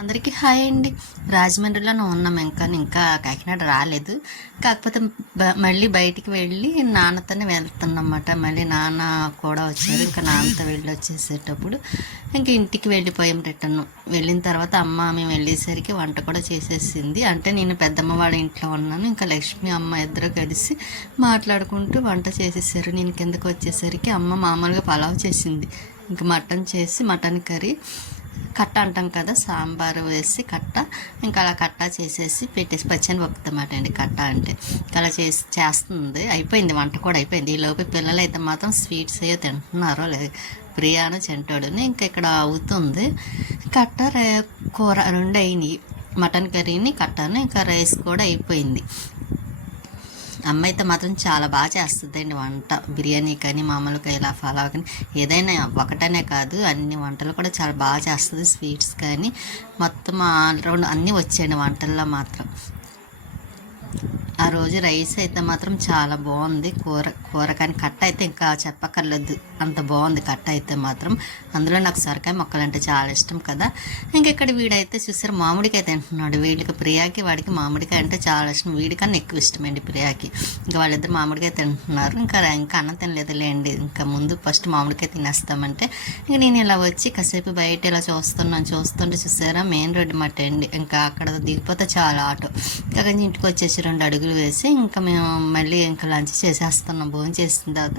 అందరికీ హాయ్ అండి. రాజమండ్రిలోనే ఉన్నాం. ఇంకా కాకినాడ రాలేదు. కాకపోతే మళ్ళీ బయటికి వెళ్ళి నాన్నతోనే వెళ్తున్నమాట. మళ్ళీ నాన్న కూడా వచ్చారు. ఇంకా నాన్నతో వెళ్ళి వచ్చేసేటప్పుడు ఇంకా ఇంటికి వెళ్ళిపోయాం రిటర్న్. వెళ్ళిన తర్వాత అమ్మ మేము వెళ్ళేసరికి వంట కూడా చేసేసింది. అంటే నేను పెద్దమ్మ వాళ్ళ ఇంట్లో ఉన్నాను. ఇంకా లక్ష్మి అమ్మ ఇద్దరు కలిసి మాట్లాడుకుంటూ వంట చేసేసారు. నేను కిందకు వచ్చేసరికి అమ్మ మామూలుగా పలావ్ చేసింది. ఇంకా మటన్ చేసి మటన్ కర్రీ కట్ట అంటాం కదా, సాంబారు వేసి కట్ట, ఇంకా అలా కట్ట చేసేసి పెట్టేసి పచ్చని పప్పుతామాట అండి కట్ట అంటే. అలా చేస్తుంది. అయిపోయింది, వంట కూడా అయిపోయింది. ఈలోపు పిల్లలు అయితే మాత్రం స్వీట్స్ అయ్యో తింటున్నారో లేదు, ప్రియాను చెంటోడుని. ఇంకా ఇక్కడ అవుతుంది కట్ట కూర రెండు అయినాయి. మటన్ కర్రీని కట్టను, ఇంకా రైస్ కూడా అయిపోయింది. అమ్మ అయితే మాత్రం చాలా బాగా చేస్తుందండి వంట. బిర్యానీ కానీ మామూలుగా ఇలా ఫలావ్ కానీ ఏదైనా ఒకటనే కాదు, అన్ని వంటలు కూడా చాలా బాగా చేస్తుంది. స్వీట్స్ కానీ మొత్తం ఆల్రౌండ్ అన్నీ వచ్చాయండి వంటల్లో మాత్రం. ఆ రోజు రైస్ అయితే మాత్రం చాలా బాగుంది. కూర కానీ కట్ట అయితే ఇంకా చెప్పక్కర్లేదు, అంత బాగుంది కట్ట అయితే మాత్రం. అందులో నాకు సొరకాయ మొక్కలు అంటే చాలా ఇష్టం కదా. ఇంకెక్కడ వీడైతే చూసారు మామిడికాయ తింటున్నాడు. వీడికి ప్రియాకి వాడికి మామిడికాయ అంటే చాలా ఇష్టం. వీడికన్నా ఎక్కువ ఇష్టమండి ప్రియాకి. ఇంకా వాళ్ళిద్దరు మామిడికాయ తింటున్నారు. ఇంకా అన్నం తినలేదులేండి. ఇంకా ముందు ఫస్ట్ మామిడికాయ తినేస్తామంటే ఇంక నేను ఇలా వచ్చి కాసేపు బయట ఇలా చూస్తుంటే చూసారా మెయిన్ రోడ్డు మాట అండి. ఇంకా అక్కడ దిగిపోతే చాలా ఆటో. ఇంకా ఇంటికి వచ్చేసి 2 అడుగులు వేసి ఇంకా మేము మళ్ళీ ఇంకా లంచ్ చేసేస్తున్నాం. భోజనం చేసిన తర్వాత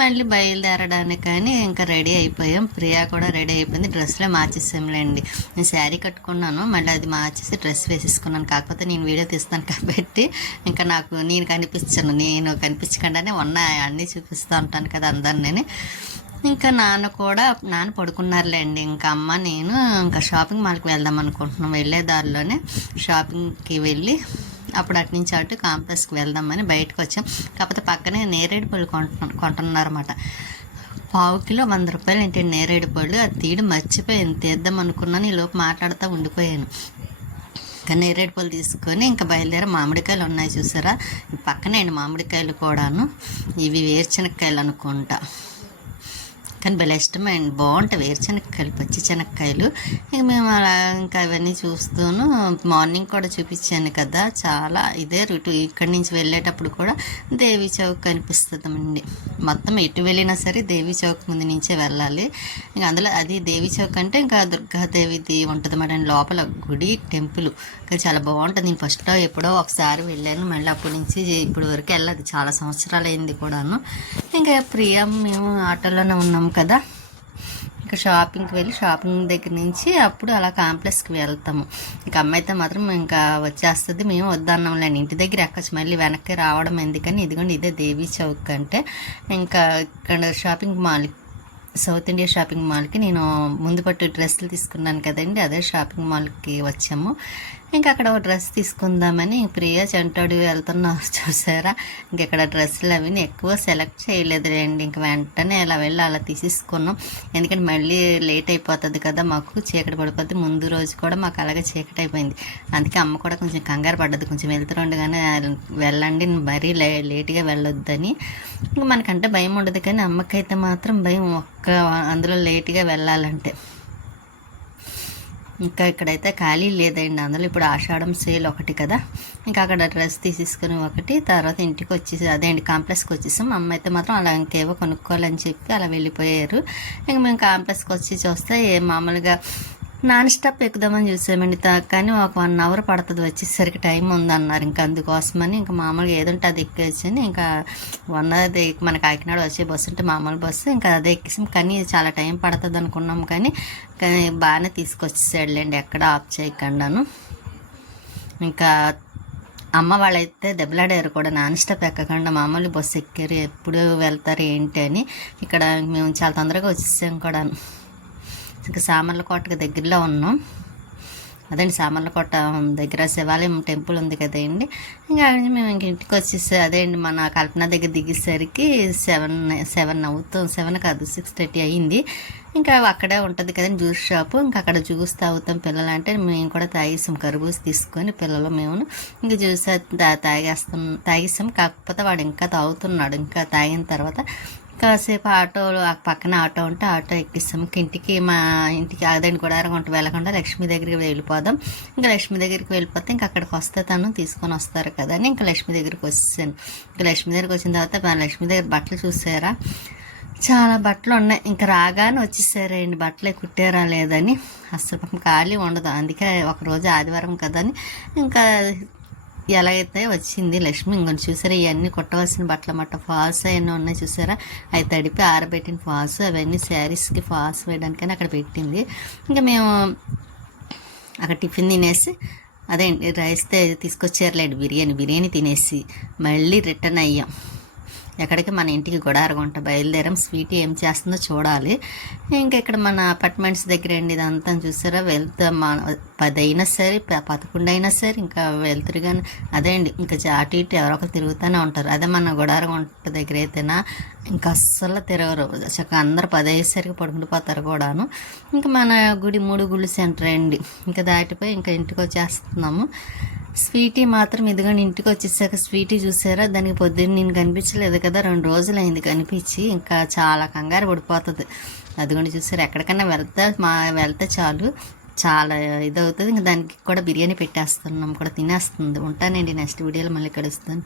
మళ్ళీ బయలుదేరడానికి కానీ ఇంకా రెడీ అయిపోయాం. ప్రియా కూడా రెడీ అయిపోయింది. డ్రెస్లో మార్చేసాంలేండి. నేను శారీ కట్టుకున్నాను, మళ్ళీ అది మార్చేసి డ్రెస్ వేసేసుకున్నాను. కాకపోతే నేను వీడియో తీస్తాను కాబట్టి ఇంకా నేను కనిపించకుండానే అన్నీ చూపిస్తూ ఉంటాను కదా అందరినీ. ఇంకా నాన్న పడుకున్నారులేండి. ఇంకా అమ్మ నేను ఇంకా షాపింగ్ మాల్కి వెళ్దాం అనుకుంటున్నాం. వెళ్ళే దారిలోనే షాపింగ్కి వెళ్ళి అప్పుడు అటు నుంచి అటు కాంప్లెక్స్కి వెళ్దామని బయటకు వచ్చాం. కాకపోతే పక్కనే నేరేడు పళ్ళు కొంటున్నారన్నమాట. పావు కిలో 100 రూపాయలు ఏంటి నేరేడు పళ్ళు. అది తీయడం మర్చిపోయాను, తీద్దాం అనుకున్నాను. ఈ లోపు మాట్లాడుతూ ఉండిపోయాను. ఇంకా నేరేడు పళ్ళు తీసుకొని ఇంకా బయలుదేరి మామిడికాయలు ఉన్నాయి చూసారా, పక్కనే అండి మామిడికాయలు కూడాను. ఇవి వేరుశనక్కాయలు అనుకుంటా, కానీ భలే ఇష్టమైంది, బాగుంటాయి వేరుశనక్కాయలు, పచ్చి శనక్కాయలు. ఇక మేము అలా ఇంకా అవన్నీ చూస్తూను మార్నింగ్ కూడా చూపించాను కదా, చాలా ఇదే రూటు. ఇక్కడి నుంచి వెళ్ళేటప్పుడు కూడా దేవి చౌక్ కనిపిస్తుందండి. మొత్తం ఎటు వెళ్ళినా సరే దేవి చౌక్ ముందు నుంచే వెళ్ళాలి. ఇంకా అందులో అది దేవి చౌక్ అంటే ఇంకా దుర్గాదేవిది ఉంటుంది మేడం, లోపల గుడి టెంపుల్. ఇంకా చాలా బాగుంటుంది. నేను ఫస్ట్లో ఎప్పుడో ఒకసారి వెళ్ళాను, మళ్ళీ అప్పటి నుంచి ఇప్పుడు వరకు వెళ్ళదు, చాలా సంవత్సరాలు అయింది కూడాను. ఇంకా ప్రియ మేము ఆటోలోనే ఉన్నాం కదా. ఇంకా షాపింగ్కి వెళ్ళి షాపింగ్ దగ్గర నుంచి అప్పుడు అలా కాంప్లెక్స్కి వెళ్తాము. ఇంకా అమ్మ అయితే మాత్రం ఇంకా వచ్చేస్తుంది. మేము వద్దన్నాంలేండి, ఇంటి దగ్గర ఎక్కచ్చు, మళ్ళీ వెనక్కి రావడం ఎందుకని. ఇదిగోండి ఇదే దేవీ చౌక్ అంటే. ఇంకా ఇక్కడ shopping mall, south India shopping మాల్కి నేను ముందు పట్టు డ్రెస్సులు తీసుకున్నాను కదండి, అదే షాపింగ్ మాల్కి వచ్చాము. ఇంకా అక్కడ ఒక డ్రెస్ తీసుకుందామని ప్రియ చెంటాడు వెళ్తున్నా చూసారా. ఇంకెక్కడ డ్రెస్సులు అవి ఎక్కువ సెలెక్ట్ చేయలేదులేండి. ఇంక వెంటనే అలా వెళ్ళి అలా తీసేసుకున్నాం. ఎందుకంటే మళ్ళీ లేట్ అయిపోతుంది కదా, మాకు చీకటి పడిపోద్ది. ముందు రోజు కూడా మాకు అలాగే చీకటి అయిపోయింది. అందుకే అమ్మ కూడా కొంచెం కంగారు పడ్డది, కొంచెం వెళ్తుండగానే వెళ్ళండి మరీ లేట్గా వెళ్ళొద్దని. ఇంకా మనకంటే భయం ఉండదు, కానీ అమ్మకైతే మాత్రం భయం అందులో లేట్గా వెళ్ళాలంటే. ఇంకా ఇక్కడైతే ఖాళీ లేదండి, అందులో ఇప్పుడు ఆషాఢం సేల్ ఒకటి కదా. ఇంకా అక్కడ డ్రెస్ తీసేసుకుని ఒకటి, తర్వాత ఇంటికి వచ్చేసి అదేంటి కాంప్లెక్స్కి వచ్చేసాం. అమ్మ అయితే మాత్రం అలా ఇంకేవో కొనుక్కోవాలని చెప్పి అలా వెళ్ళిపోయారు. ఇంకా మేము కాంప్లెక్స్కి వచ్చి చూస్తే మామూలుగా నాన్ స్టాప్ ఎక్కుదామని చూసామండి, కానీ ఒక 1 అవర్ పడుతుంది, వచ్చేసరికి టైం ఉందన్నారు. ఇంకా అందుకోసమని ఇంకా మామూలుగా ఏదంటే అది ఎక్కేసాను. ఇంకా అది మన కాకినాడ వచ్చే బస్సు ఉంటే మామూలు బస్సు, ఇంకా అదే ఎక్కేసాం. కానీ చాలా టైం పడుతుంది అనుకున్నాం, కానీ బాగానే తీసుకొచ్చేసాడులేండి, ఎక్కడ ఆఫ్ చేయకుండాను. ఇంకా అమ్మ వాళ్ళైతే దెబ్బలాడారు కూడా, నాన్ స్టాప్ ఎక్కకుండా మామూలు బస్సు ఎక్కారు, ఎప్పుడు వెళ్తారు ఏంటి అని. ఇక్కడ మేము చాలా తొందరగా వచ్చేసాం కూడా. ఇంకా సామర్లకోటకి దగ్గరలో ఉన్నాం. అదండి సామర్లకోట దగ్గర శివాలయం టెంపుల్ ఉంది కదండి. ఇంకా మేము ఇంటికి వచ్చేసి అదేండి మన కల్పన దగ్గర దిగేసరికి 7 అవుతుంది, 7 కాదు 6:30 అయ్యింది. ఇంకా అక్కడే ఉంటుంది కదండి జ్యూస్ షాపు. ఇంకా అక్కడ జ్యూస్ తాగుతాం పిల్లలు అంటే, మేము కూడా తాగేసాం కర్బూజ తీసుకొని పిల్లలు మేము. ఇంకా జ్యూస్ తాగేస్తాం. కాకపోతే వాడు ఇంకా తాగుతున్నాడు. ఇంకా తాగిన తర్వాత కాసేపు ఆటోలో ఆ పక్కన ఆటో ఉంటే ఆటో ఎక్కిస్తాం. ఇంటికి మా ఇంటికి అదండి గుడారం వంట వెళ్ళకుండా లక్ష్మి దగ్గరికి వెళ్ళిపోదాం. ఇంకా లక్ష్మి దగ్గరికి వెళ్ళిపోతే ఇంకా అక్కడికి వస్తే తను తీసుకొని వస్తారు కదా అని ఇంకా లక్ష్మి దగ్గరికి వచ్చేసాను. ఇంకా లక్ష్మి దగ్గరికి వచ్చిన తర్వాత మా లక్ష్మి దగ్గర బట్టలు చూసారా, చాలా బట్టలు ఉన్నాయి. ఇంకా రాగానే వచ్చేసారండి, బట్టలే కుట్టారా లేదని. అసలు పాపం ఖాళీ ఉండదు. అందుకే ఒకరోజు ఆదివారం కదని ఇంకా ఎలాగైతే వచ్చింది లక్ష్మి. ఇంకొని చూసారా, ఇవన్నీ కుట్టవలసిన బట్టలు అన్నమాట. ఫాల్స్ అవన్నీ ఉన్నాయి చూసారా, అవి తడిపి ఆరబెట్టిన ఫాల్స్, అవన్నీ శారీస్కి ఫాల్స్ వేయడానికని అక్కడ పెట్టింది. ఇంకా మేము అక్కడ టిఫిన్ తినేసి అదే రైస్ తీసుకొచ్చారులేండి, బిర్యానీ తినేసి మళ్ళీ రిటర్న్ అయ్యాం. ఎక్కడికి మన ఇంటికి గుడారగుంట బయలుదేరాం. స్వీటీ ఏం చేస్తుందో చూడాలి. ఇంకా ఇక్కడ మన అపార్ట్మెంట్స్ దగ్గర అండి ఇదంతా చూసారా, వెళ్తాం 10 అయినా సరే 11 అయినా సరే ఇంకా వెళ్తారు. కానీ అదే అండి ఇంకా అటు ఇటు ఎవరో ఒకరు తిరుగుతూనే ఉంటారు. అదే మన గుడారగుంట దగ్గర అయితేనా ఇంకా అస్సలు తిరగరు, చక్కగా అందరూ 10 అయ్యేసరికి పడుకుండిపోతారు కూడాను. ఇంకా మన గుడి 3 గుళ్ళు సెంటర్ అండి. ఇంకా దాటిపోయి ఇంకా ఇంటికి వచ్చేస్తున్నాము. స్వీటీ మాత్రం ఇదిగోండి ఇంటికి వచ్చేసాక స్వీటీ చూసారా, దానికి పొద్దున్న నేను కనిపించలేదు కదా, 2 రోజులు అయింది కనిపించి. ఇంకా చాలా కంగారు పడిపోతుంది. అదిగోండి చూసారా, ఎక్కడికైనా వెళ్తే చాలు చాలా ఇదవుతుంది. ఇంకా దానికి కూడా బిర్యానీ పెట్టేస్తున్నాం, కూడా తినేస్తుంది. ఉంటానండి, నెక్స్ట్ వీడియోలో మళ్ళీ కలుస్తాను.